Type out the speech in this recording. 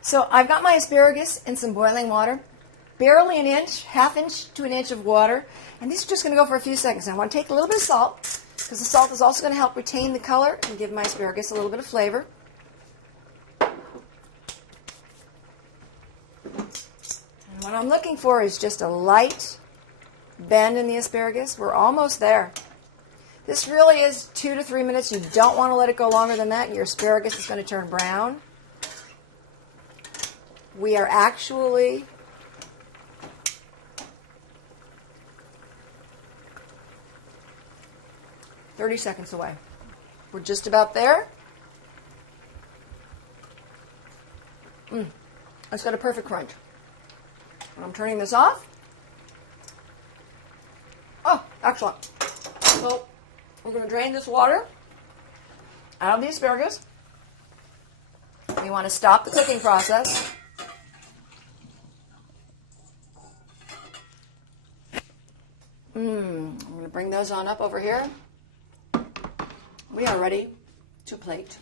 So I've got my asparagus in some boiling water, barely an inch, half inch to an inch of water, and these are just going to go for a few seconds. And I want to take a little bit of salt, because the salt is also going to help retain the color and give my asparagus a little bit of flavor. And what I'm looking for is just a light bend in the asparagus. We're almost there. This really is 2 to 3 minutes. You don't want to let it go longer than that. Your asparagus is going to turn brown. We are actually 30 seconds away. We're just about there. It's got a perfect crunch. And I'm turning this off. Oh, excellent. So we're going to drain this water out of the asparagus. We want to stop the cooking process. I'm going to bring those on up over here. We are ready to plate.